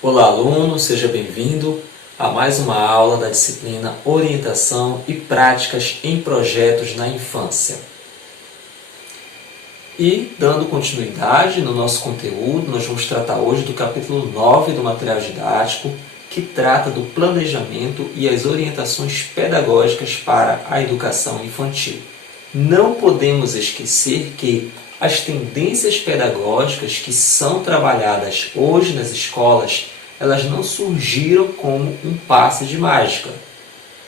Olá, aluno, seja bem-vindo a mais uma aula da disciplina Orientação e Práticas em Projetos na Infância. E, dando continuidade no nosso conteúdo, nós vamos tratar hoje do capítulo 9 do material didático, que trata do planejamento e as orientações pedagógicas para a educação infantil. Não podemos esquecer que as tendências pedagógicas que são trabalhadas hoje nas escolas, elas não surgiram como um passe de mágica.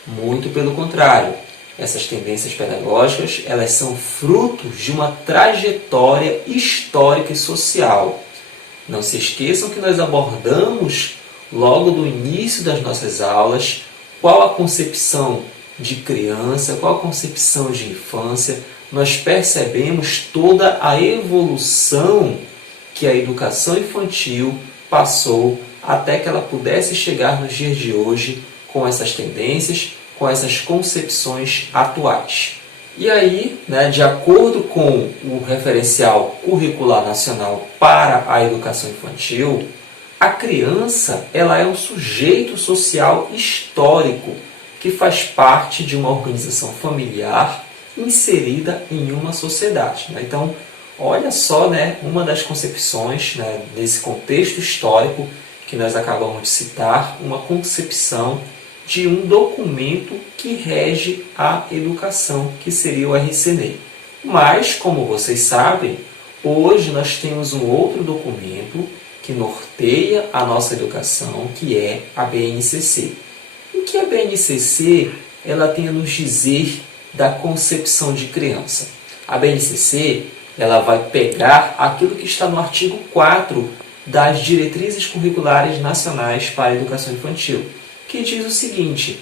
Muito pelo contrário, essas tendências pedagógicas, elas são frutos de uma trajetória histórica e social. Não se esqueçam que nós abordamos, logo do início das nossas aulas, qual a concepção de criança, qual a concepção de infância. Nós percebemos toda a evolução que a educação infantil passou até que ela pudesse chegar nos dias de hoje com essas tendências, com essas concepções atuais. E aí, de acordo com o referencial curricular nacional para a educação infantil, a criança ela é um sujeito social histórico que faz parte de uma organização familiar inserida em uma sociedade. Então, olha só, uma das concepções desse contexto histórico que nós acabamos de citar, uma concepção de um documento que rege a educação, que seria o RCNE. Mas, como vocês sabem, hoje nós temos um outro documento que norteia a nossa educação, que é a BNCC. O que a BNCC ela tem a nos dizer da concepção de criança? A BNCC ela vai pegar aquilo que está no artigo 4 das Diretrizes Curriculares Nacionais para a Educação Infantil, que diz o seguinte,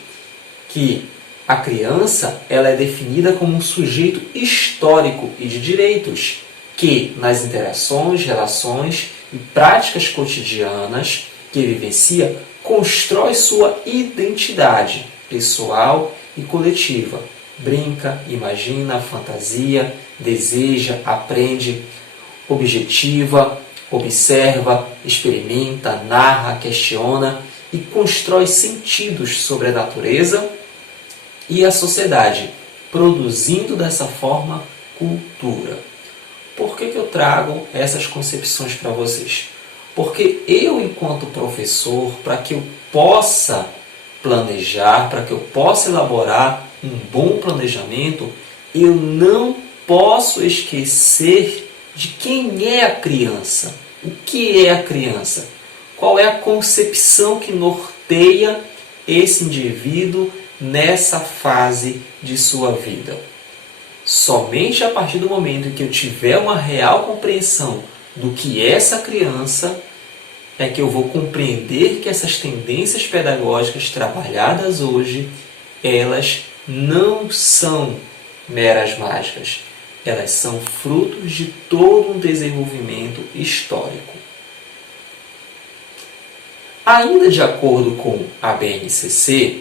que a criança ela é definida como um sujeito histórico e de direitos, que nas interações, relações e práticas cotidianas que vivencia, constrói sua identidade pessoal e coletiva. Brinca, imagina, fantasia, deseja, aprende, objetiva, observa, experimenta, narra, questiona e constrói sentidos sobre a natureza e a sociedade, produzindo dessa forma cultura. Por que eu trago essas concepções para vocês? Porque eu, enquanto professor, para que eu possa planejar, para que eu possa elaborar um bom planejamento, eu não posso esquecer de quem é a criança. O que é a criança? Qual é a concepção que norteia esse indivíduo nessa fase de sua vida? Somente a partir do momento em que eu tiver uma real compreensão do que é essa criança, é que eu vou compreender que essas tendências pedagógicas trabalhadas hoje, elas não são meras mágicas. Elas são frutos de todo um desenvolvimento histórico. Ainda de acordo com a BNCC,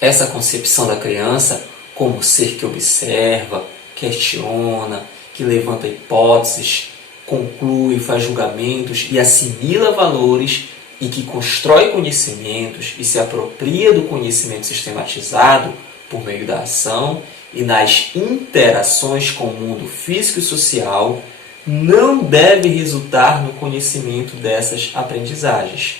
essa concepção da criança como ser que observa, questiona, que levanta hipóteses, conclui, faz julgamentos e assimila valores e que constrói conhecimentos e se apropria do conhecimento sistematizado por meio da ação e nas interações com o mundo físico e social, não deve resultar no conhecimento dessas aprendizagens.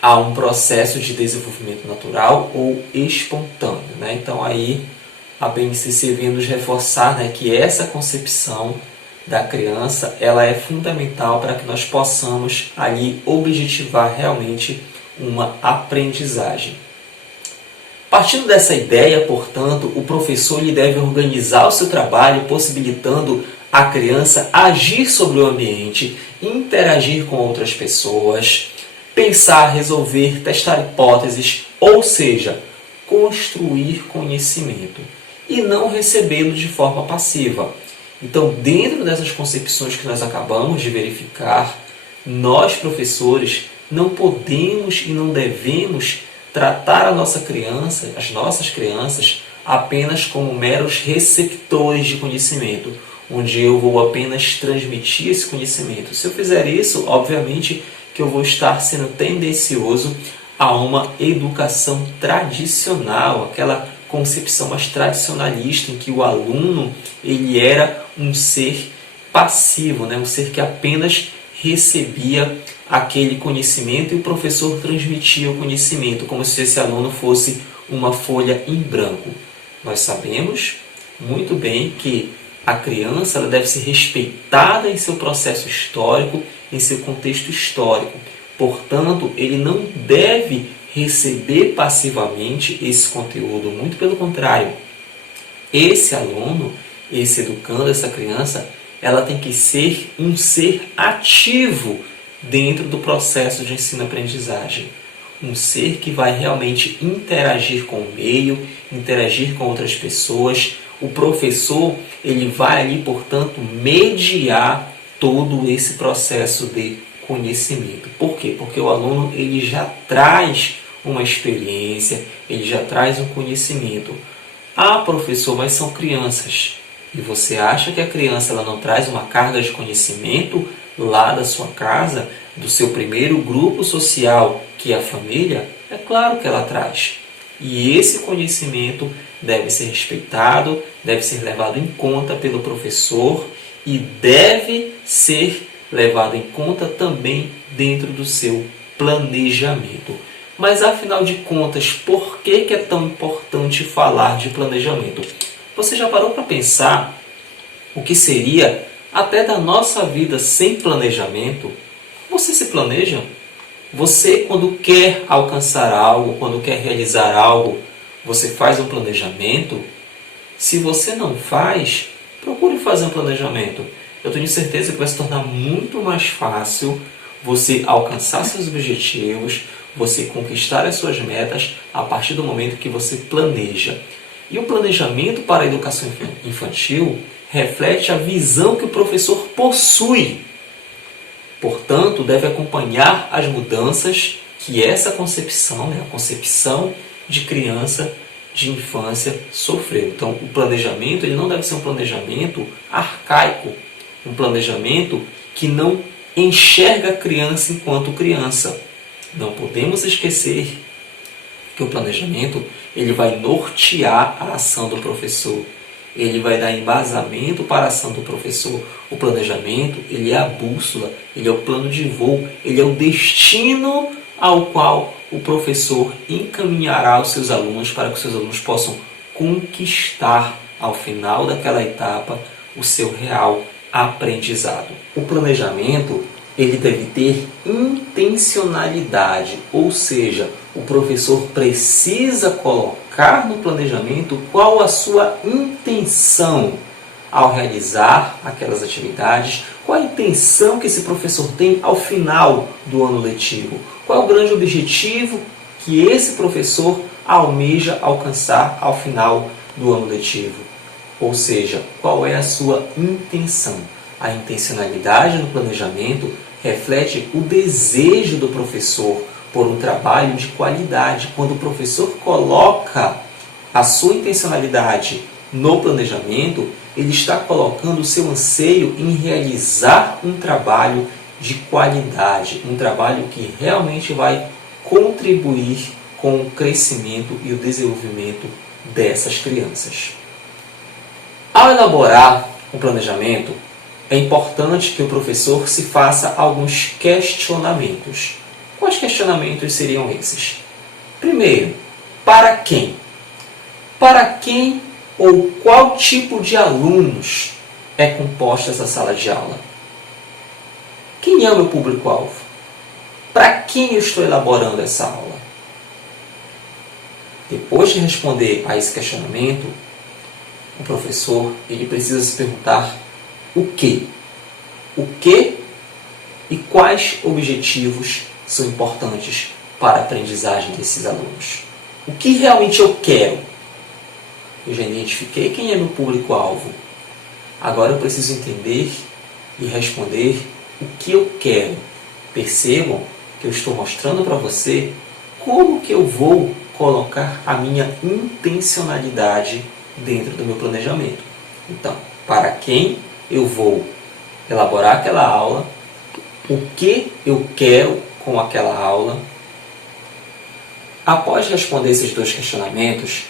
Há um processo de desenvolvimento natural ou espontâneo. Então aí a BNCC vem nos reforçar que essa concepção da criança ela é fundamental para que nós possamos ali objetivar realmente uma aprendizagem. Partindo dessa ideia, portanto, o professor ele deve organizar o seu trabalho, possibilitando a criança agir sobre o ambiente, interagir com outras pessoas, pensar, resolver, testar hipóteses, ou seja, construir conhecimento e não recebê-lo de forma passiva. Então, dentro dessas concepções que nós acabamos de verificar, nós, professores, não podemos e não devemos tratar a nossa criança, as nossas crianças, apenas como meros receptores de conhecimento, onde eu vou apenas transmitir esse conhecimento. Se eu fizer isso, obviamente que eu vou estar sendo tendencioso a uma educação tradicional, aquela concepção mais tradicionalista em que o aluno ele era um ser passivo, né? Um ser que apenas recebia aquele conhecimento e o professor transmitia o conhecimento, como se esse aluno fosse uma folha em branco. Nós sabemos muito bem que a criança ela deve ser respeitada em seu processo histórico, em seu contexto histórico. Portanto, ele não deve receber passivamente esse conteúdo, muito pelo contrário. Esse aluno, esse educando, essa criança, ela tem que ser um ser ativo dentro do processo de ensino-aprendizagem. Um ser que vai realmente interagir com o meio, interagir com outras pessoas. O professor ele vai ali, portanto, mediar todo esse processo de conhecimento. Por quê? Porque o aluno ele já traz uma experiência, ele já traz um conhecimento. Ah, professor, mas são crianças. E você acha que a criança ela não traz uma carga de conhecimento lá da sua casa, do seu primeiro grupo social, que é a família? É claro que ela traz. E esse conhecimento deve ser respeitado, deve ser levado em conta pelo professor e deve ser levado em conta também dentro do seu planejamento. Mas afinal de contas, por que é tão importante falar de planejamento? Você já parou para pensar o que seria até da nossa vida sem planejamento? Você se planeja? Você, quando quer alcançar algo, quando quer realizar algo, você faz um planejamento? Se você não faz, procure fazer um planejamento. Eu tenho certeza que vai se tornar muito mais fácil você alcançar seus objetivos, você conquistar as suas metas a partir do momento que você planeja. E o planejamento para a educação infantil reflete a visão que o professor possui. Portanto, deve acompanhar as mudanças que essa concepção, a concepção de criança, de infância, sofreu. Então, o planejamento ele não deve ser um planejamento arcaico, um planejamento que não enxerga a criança enquanto criança. Não podemos esquecer que o planejamento ele vai nortear a ação do professor. Ele vai dar embasamento para a ação do professor. O planejamento ele é a bússola, ele é o plano de voo, ele é o destino ao qual o professor encaminhará os seus alunos para que os seus alunos possam conquistar ao final daquela etapa o seu real aprendizado. O planejamento ele deve ter intencionalidade, ou seja, o professor precisa colocar no planejamento qual a sua intenção ao realizar aquelas atividades, qual a intenção que esse professor tem ao final do ano letivo, qual é o grande objetivo que esse professor almeja alcançar ao final do ano letivo. Ou seja, qual é a sua intenção. A intencionalidade no planejamento reflete o desejo do professor por um trabalho de qualidade. Quando o professor coloca a sua intencionalidade no planejamento, ele está colocando o seu anseio em realizar um trabalho de qualidade, um trabalho que realmente vai contribuir com o crescimento e o desenvolvimento dessas crianças. Ao elaborar um planejamento, é importante que o professor se faça alguns questionamentos. Quais questionamentos seriam esses? Primeiro, para quem? Para quem ou qual tipo de alunos é composta essa sala de aula? Quem é o meu público-alvo? Para quem eu estou elaborando essa aula? Depois de responder a esse questionamento, o professor ele precisa se perguntar o que? O que e quais objetivos são importantes para a aprendizagem desses alunos? O que realmente eu quero? Eu já identifiquei quem é meu público-alvo. Agora eu preciso entender e responder o que eu quero. Percebam que eu estou mostrando para você como que eu vou colocar a minha intencionalidade dentro do meu planejamento. Então, para quem eu vou elaborar aquela aula, o que eu quero com aquela aula. Após responder esses dois questionamentos,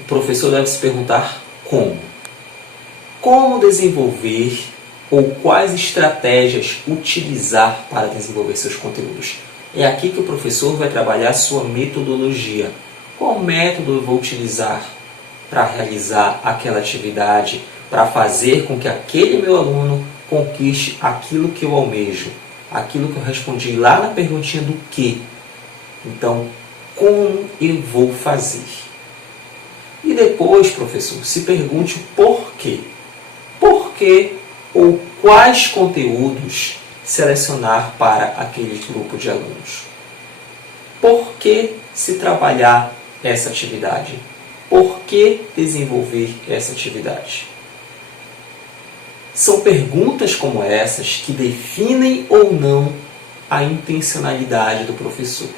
o professor deve se perguntar como. Como desenvolver ou quais estratégias utilizar para desenvolver seus conteúdos. É aqui que o professor vai trabalhar a sua metodologia. Qual método eu vou utilizar para realizar aquela atividade, para fazer com que aquele meu aluno conquiste aquilo que eu almejo, aquilo que eu respondi lá na perguntinha do que. Então, como eu vou fazer? E depois, professor, se pergunte o porquê. Por que ou quais conteúdos selecionar para aquele grupo de alunos? Por que se trabalhar essa atividade? Por que desenvolver essa atividade? São perguntas como essas que definem ou não a intencionalidade do professor.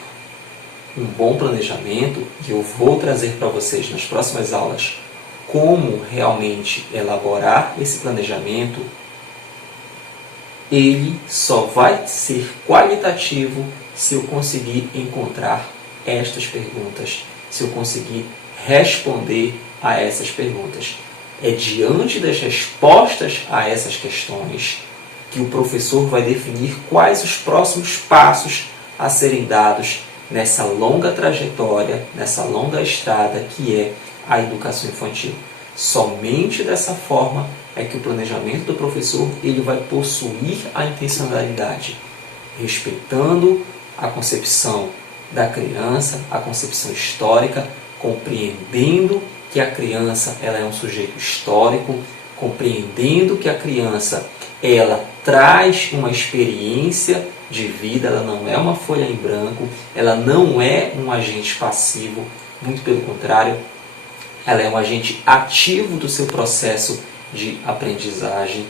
Um bom planejamento, que eu vou trazer para vocês nas próximas aulas, como realmente elaborar esse planejamento, ele só vai ser qualitativo se eu conseguir encontrar estas perguntas, se eu conseguir responder a essas perguntas. É diante das respostas a essas questões que o professor vai definir quais os próximos passos a serem dados nessa longa trajetória, nessa longa estrada que é a educação infantil. Somente dessa forma é que o planejamento do professor ele vai possuir a intencionalidade, respeitando a concepção da criança, a concepção histórica, compreendendo que a criança ela é um sujeito histórico, compreendendo que a criança ela traz uma experiência de vida, ela não é uma folha em branco, ela não é um agente passivo, muito pelo contrário, ela é um agente ativo do seu processo de aprendizagem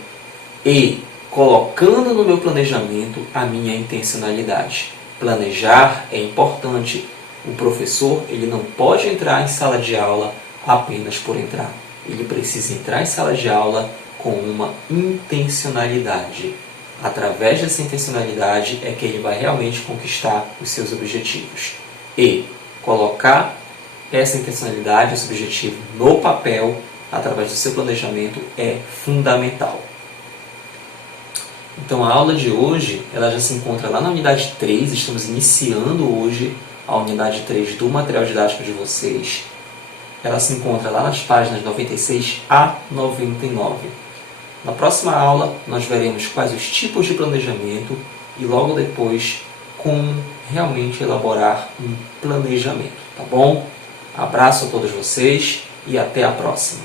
e colocando no meu planejamento a minha intencionalidade. Planejar é importante. O professor ele não pode entrar em sala de aula apenas por entrar. Ele precisa entrar em sala de aula com uma intencionalidade. Através dessa intencionalidade é que ele vai realmente conquistar os seus objetivos. E colocar essa intencionalidade, esse objetivo no papel, através do seu planejamento, é fundamental. Então a aula de hoje ela já se encontra lá na unidade 3, estamos iniciando hoje a unidade 3 do material didático de vocês. Ela se encontra lá nas páginas 96 a 99. Na próxima aula nós veremos quais os tipos de planejamento e logo depois como realmente elaborar um planejamento, tá bom? Abraço a todos vocês e até a próxima.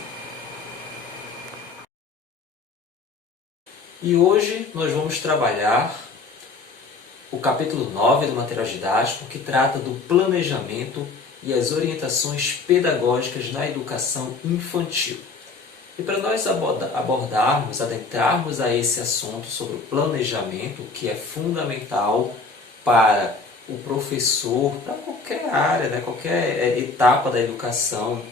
E hoje nós vamos trabalhar o capítulo 9 do material didático, que trata do planejamento e as orientações pedagógicas na educação infantil. E para nós abordarmos, adentrarmos a esse assunto sobre o planejamento, que é fundamental para o professor, para qualquer área, né, qualquer etapa da educação,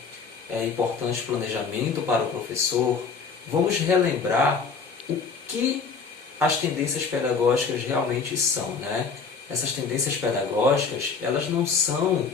é importante o planejamento para o professor, vamos relembrar o que as tendências pedagógicas realmente são, né? Essas tendências pedagógicas, elas não são...